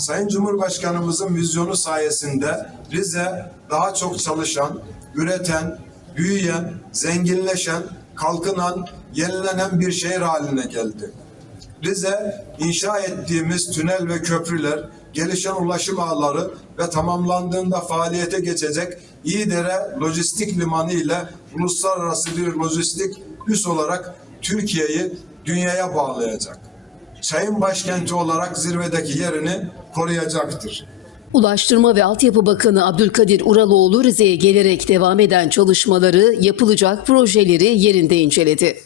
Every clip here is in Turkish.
Sayın Cumhurbaşkanımızın vizyonu sayesinde Rize daha çok çalışan, üreten, büyüyen, zenginleşen, kalkınan, yenilenen bir şehir haline geldi. Rize inşa ettiğimiz tünel ve köprüler, gelişen ulaşım ağları ve tamamlandığında faaliyete geçecek İyidere Lojistik Limanı ile uluslararası bir lojistik üs olarak Türkiye'yi dünyaya bağlayacak. Çayın başkenti olarak zirvedeki yerini koruyacaktır. Ulaştırma ve Altyapı Bakanı Abdülkadir Uraloğlu Rize'ye gelerek devam eden çalışmaları, yapılacak projeleri yerinde inceledi.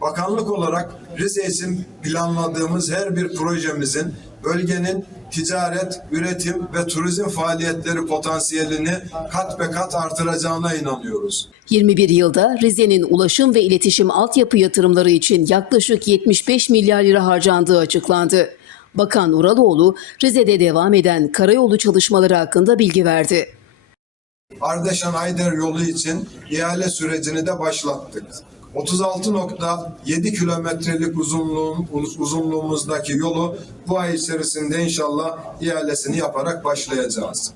Bakanlık olarak Rize için planladığımız her bir projemizin bölgenin ticaret, üretim ve turizm faaliyetleri potansiyelini kat be kat artıracağına inanıyoruz. 21 yılda Rize'nin ulaşım ve iletişim altyapı yatırımları için yaklaşık 75 milyar lira harcandığı açıklandı. Bakan Uraloğlu, Rize'de devam eden karayolu çalışmaları hakkında bilgi verdi. Ardeşen-Ayder yolu için ihale sürecini de başlattık. 36.7 kilometrelik uzunluğun, uzunluğumuzdaki yolu bu ay içerisinde inşallah ihalesini yaparak başlayacağız.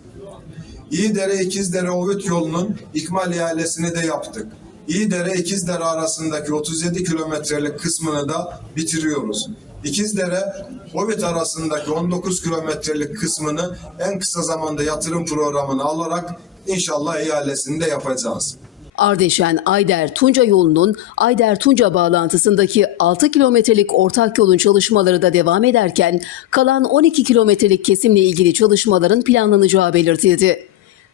İyidere İkizdere Ovut yolunun ikmal ihalesini de yaptık. İyidere İkizdere arasındaki 37 kilometrelik kısmını da bitiriyoruz. İkizdere Ovut arasındaki 19 kilometrelik kısmını en kısa zamanda yatırım programını alarak inşallah ihalesini de yapacağız. Ardeşen Ayder Tunca yolunun Ayder Tunca bağlantısındaki 6 kilometrelik ortak yolun çalışmaları da devam ederken kalan 12 kilometrelik kesimle ilgili çalışmaların planlanacağı belirtildi.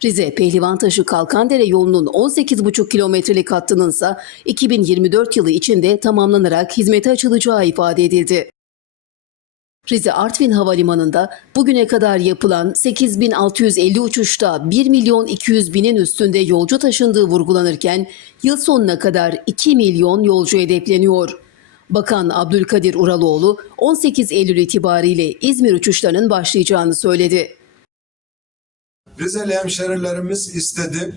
Rize Pehlivantaşı Kalkandere yolunun 18,5 kilometrelik hattının ise 2024 yılı içinde tamamlanarak hizmete açılacağı ifade edildi. Rize Artvin Havalimanı'nda bugüne kadar yapılan 8650 uçuşta 1 milyon 200 binin üstünde yolcu taşındığı vurgulanırken yıl sonuna kadar 2 milyon yolcu hedefleniyor. Bakan Abdülkadir Uraloğlu 18 Eylül itibariyle İzmir uçuşlarının başlayacağını söyledi. Rizeli hemşerilerimiz istedi.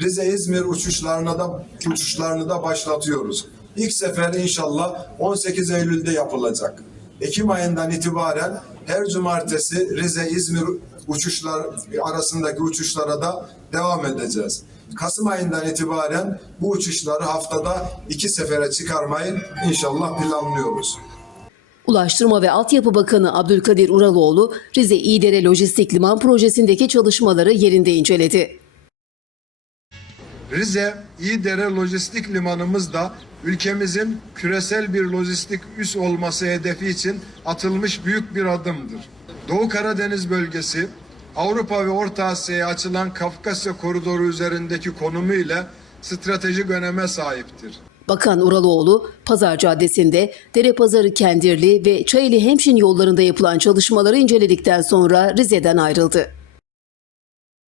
Rize İzmir uçuşlarına da uçuşlarını da başlatıyoruz. İlk sefer inşallah 18 Eylül'de yapılacak. Ekim ayından itibaren her cumartesi Rize İzmir uçuşlar arasındaki uçuşlara da devam edeceğiz. Kasım ayından itibaren bu uçuşları haftada iki sefere çıkarmayı inşallah planlıyoruz. Ulaştırma ve Altyapı Bakanı Abdülkadir Uraloğlu, Rize İdere Lojistik Liman Projesi'ndeki çalışmaları yerinde inceledi. Rize İyidere Lojistik Limanımız da ülkemizin küresel bir lojistik üs olması hedefi için atılmış büyük bir adımdır. Doğu Karadeniz bölgesi Avrupa ve Orta Asya'ya açılan Kafkasya koridoru üzerindeki konumu ile stratejik öneme sahiptir. Bakan Uraloğlu, Pazar Caddesi'nde Derepazarı Kendirli ve Çayeli Hemşin yollarında yapılan çalışmaları inceledikten sonra Rize'den ayrıldı.